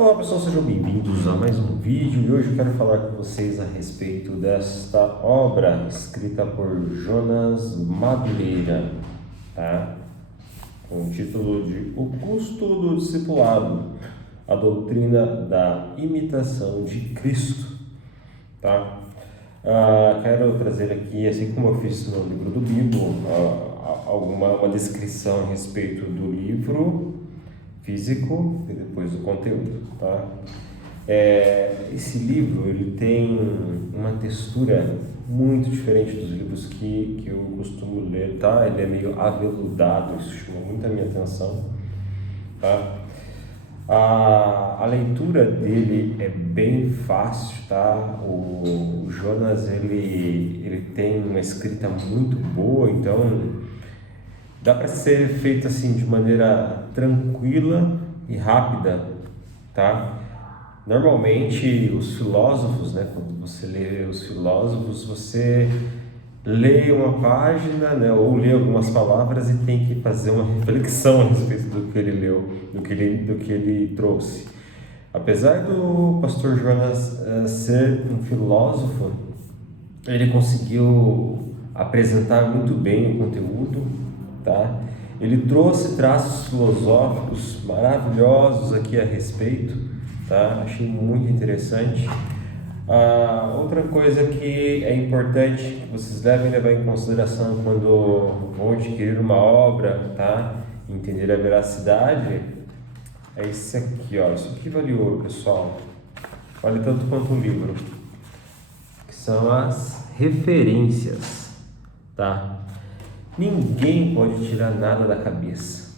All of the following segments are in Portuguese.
Olá pessoal, sejam bem-vindos a mais um vídeo e hoje eu quero falar com vocês a respeito desta obra escrita por Jonas Madureira, tá? Com o título de O Custo do Discipulado, a doutrina da imitação de Cristo, tá? Quero trazer aqui, assim como eu fiz no livro do Bibo, uma descrição a respeito do livro físico e depois do conteúdo, tá? Esse livro ele tem uma textura muito diferente dos livros que eu costumo ler, tá? Ele é meio aveludado, isso chamou muito a minha atenção, tá? A leitura dele é bem fácil, tá? O Jonas ele tem uma escrita muito boa, então dá para ser feito assim de maneira tranquila e rápida, tá? Normalmente os filósofos, né, quando você lê os filósofos, você lê uma página, né, ou lê algumas palavras e tem que fazer uma reflexão a respeito do que ele leu, do que ele trouxe. Apesar do pastor Jonas ser um filósofo, ele conseguiu apresentar muito bem o conteúdo, tá? Ele trouxe traços filosóficos maravilhosos aqui a respeito, tá? Achei muito interessante. Outra coisa que é importante que vocês devem levar em consideração quando vão adquirir uma obra, tá? Entender a veracidade, é isso aqui, ó. Isso aqui vale ouro, pessoal. Vale tanto quanto um livro, que são as referências, tá? Ninguém pode tirar nada da cabeça,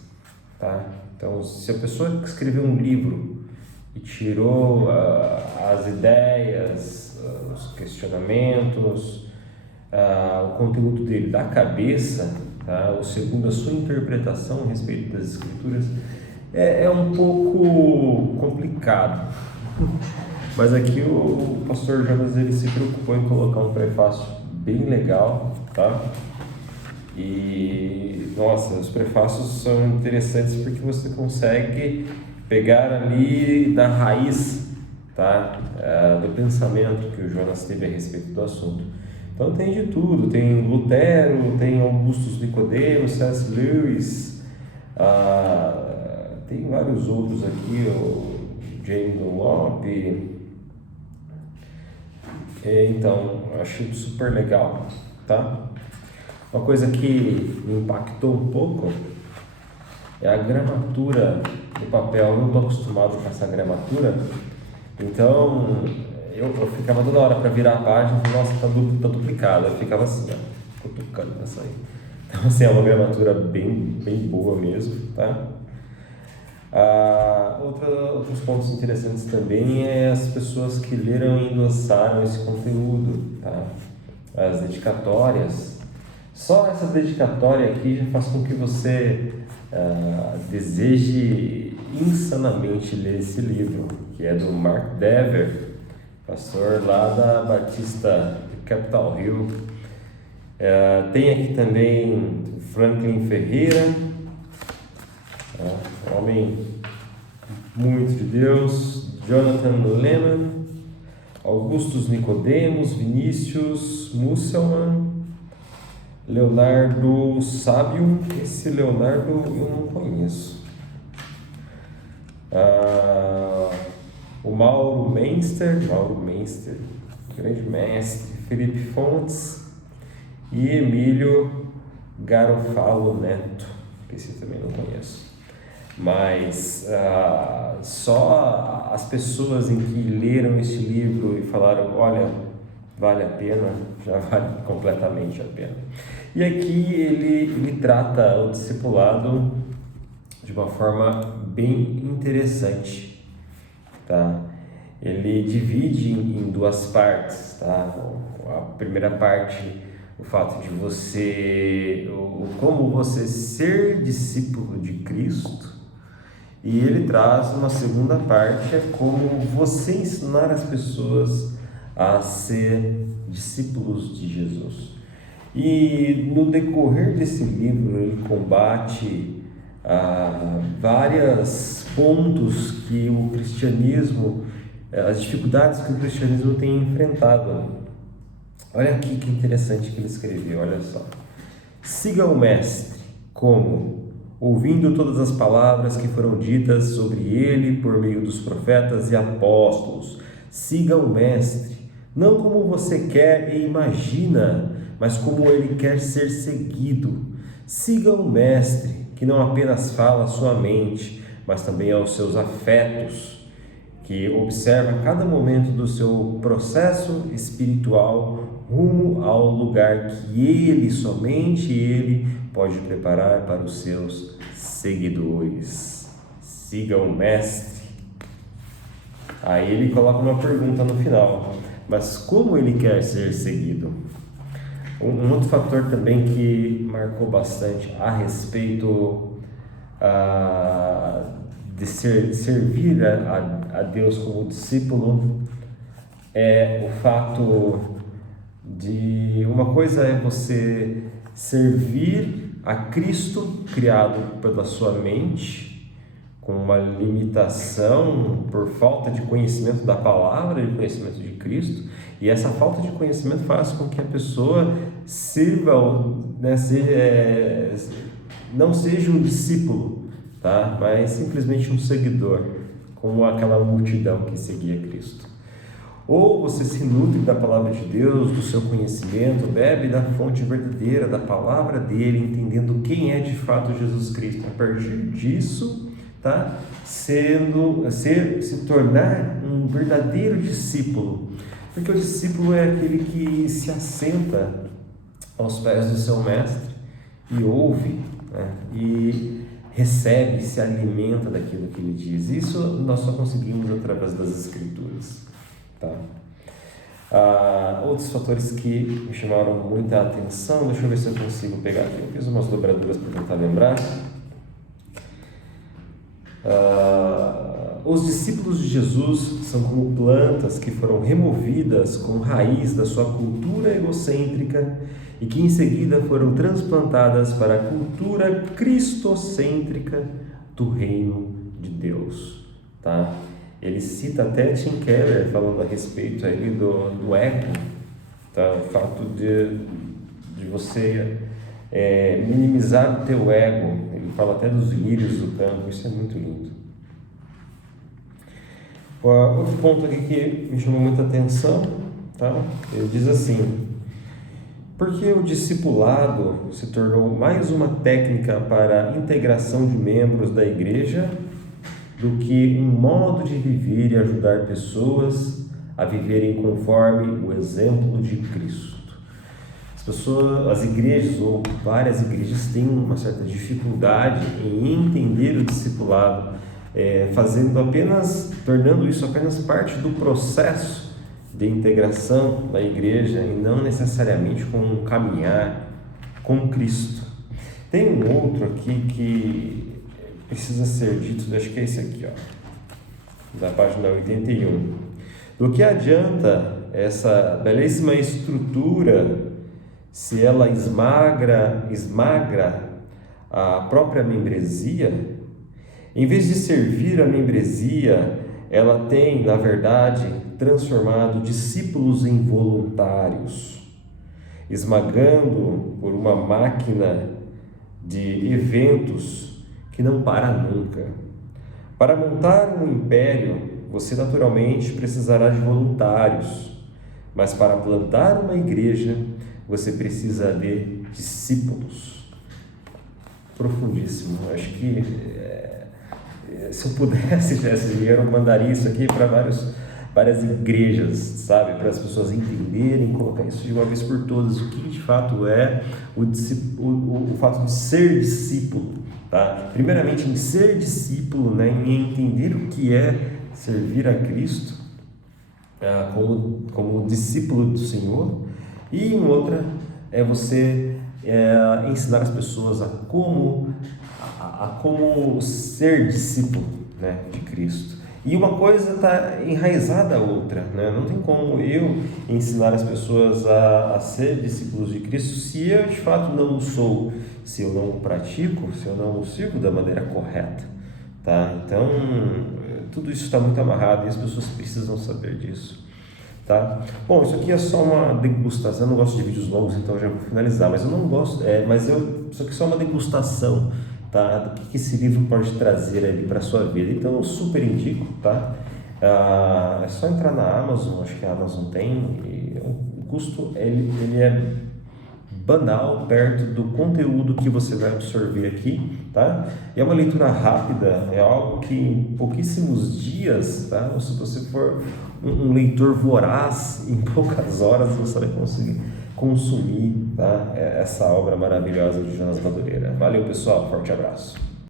tá? Então, se a pessoa escreveu um livro e tirou as ideias, os questionamentos, o conteúdo dele da cabeça, tá? Ou segundo a sua interpretação a respeito das escrituras, é um pouco complicado. Mas aqui o pastor Jonas ele se preocupou em colocar um prefácio bem legal, tá? E, nossa, os prefácios são interessantes porque você consegue pegar ali da raiz, tá? Do pensamento que o Jonas teve a respeito do assunto. Então tem de tudo, tem Lutero, tem Augustus Nicodemo, C.S. Lewis, tem vários outros aqui, o James Dunlop. Então, achei super legal, tá? Uma coisa que me impactou um pouco é a gramatura do papel. Eu não estou acostumado com essa gramatura, então eu ficava toda hora para virar a página e nossa, tá duplicado. Eu ficava assim, ó, cutucando para sair. Então, assim, é uma gramatura bem boa mesmo, tá? Outros pontos interessantes também é as pessoas que leram e endossaram esse conteúdo, tá? As dedicatórias. Só essa dedicatória aqui já faz com que você deseje insanamente ler esse livro, que é do Mark Dever, pastor lá da Batista de Capitol Hill. Tem aqui também Franklin Ferreira, homem muito de Deus, Jonathan Leman, Augustus Nicodemos, Vinícius Musselman, Leonardo Sábio. Esse Leonardo eu não conheço. O Mauro Menster, grande mestre, Felipe Fontes e Emílio Garofalo Neto, esse também não conheço. Mas só as pessoas em que leram esse livro e falaram, olha, vale a pena, já vale completamente a pena. E aqui ele trata o discipulado de uma forma bem interessante, tá? Ele divide em duas partes, tá? A primeira parte, o fato de como você ser discípulo de Cristo, e ele traz uma segunda parte, é como você ensinar as pessoas a ser discípulos de Jesus. E no decorrer desse livro ele combate vários pontos que o cristianismo, as dificuldades que o cristianismo tem enfrentado. Olha aqui que interessante que ele escreveu, olha só. Siga o Mestre, como? Ouvindo todas as palavras que foram ditas sobre ele por meio dos profetas e apóstolos. Siga o Mestre, não como você quer e imagina, mas como ele quer ser seguido. Siga o Mestre, que não apenas fala à sua mente, mas também aos seus afetos, que observa cada momento do seu processo espiritual rumo ao lugar que ele, somente ele, pode preparar para os seus seguidores. Siga o Mestre. Aí ele coloca uma pergunta no final: mas como ele quer ser seguido? Um outro fator também que marcou bastante a respeito de servir a Deus como discípulo é o fato de uma coisa é você servir a Cristo criado pela sua mente, com uma limitação por falta de conhecimento da palavra, de conhecimento de Cristo, e essa falta de conhecimento faz com que a pessoa sirva, né, não seja um discípulo, tá? Mas simplesmente um seguidor, como aquela multidão que seguia Cristo. Ou você se nutre da palavra de Deus, do seu conhecimento, bebe da fonte verdadeira, da palavra dele, entendendo quem é de fato Jesus Cristo. A partir disso, tá? Se tornar um verdadeiro discípulo, porque o discípulo é aquele que se assenta aos pés do seu mestre e ouve, né? E recebe, se alimenta daquilo que ele diz. Isso nós só conseguimos através das Escrituras, tá? Outros fatores que me chamaram muita atenção, deixa eu ver se eu consigo pegar aqui, eu fiz umas dobraduras para tentar lembrar. Os discípulos de Jesus são como plantas que foram removidas com raiz da sua cultura egocêntrica e que em seguida foram transplantadas para a cultura cristocêntrica do reino de Deus, tá? Ele cita até Tim Keller falando a respeito aí do ego, tá? O fato de você minimizar o teu ego. Ele fala até dos lírios do campo, isso é muito lindo. Outro ponto aqui que me chamou muita atenção, tá? Ele diz assim: porque o discipulado se tornou mais uma técnica para a integração de membros da igreja do que um modo de viver e ajudar pessoas a viverem conforme o exemplo de Cristo. As igrejas ou várias igrejas têm uma certa dificuldade em entender o discipulado, tornando isso apenas parte do processo de integração da igreja e não necessariamente com um caminhar com Cristo. Tem um outro aqui que precisa ser dito, acho que é esse aqui, ó, da página 81. Do que adianta essa belíssima estrutura se ela esmaga a própria membresia? Em vez de servir a membresia, ela tem, na verdade, transformado discípulos em voluntários, esmagando por uma máquina de eventos que não para nunca. Para montar um império, você naturalmente precisará de voluntários, mas para plantar uma igreja, você precisa de discípulos. Profundíssimo. Acho que se eu pudesse, tivesse dinheiro, eu mandaria isso aqui para várias igrejas, sabe? Para as pessoas entenderem, colocar isso de uma vez por todas, o que de fato é o fato de ser discípulo, tá? Primeiramente em ser discípulo, né? Em entender o que é servir a Cristo como discípulo do Senhor, e em outra é você ensinar as pessoas a como ser discípulo, né, de Cristo. E uma coisa está enraizada a outra, né? Não tem como eu ensinar as pessoas a ser discípulos de Cristo se eu de fato não o sou, se eu não o pratico, se eu não o sigo da maneira correta, tá? Então, tudo isso está muito amarrado e as pessoas precisam saber disso, tá? Bom, isso aqui é só uma degustação. Eu não gosto de vídeos longos, então já vou finalizar, mas eu não gosto, isso aqui é só uma degustação, tá? Do que esse livro pode trazer ali para sua vida. Então eu super indico, tá? É só entrar na Amazon, acho que a Amazon tem, e o custo ele é banal perto do conteúdo que você vai absorver aqui, tá? E é uma leitura rápida, é algo que em pouquíssimos dias, tá? Ou se você for um leitor voraz, em poucas horas você vai conseguir consumir, tá? Essa obra maravilhosa de Jonas Madureira. Valeu, pessoal, forte abraço.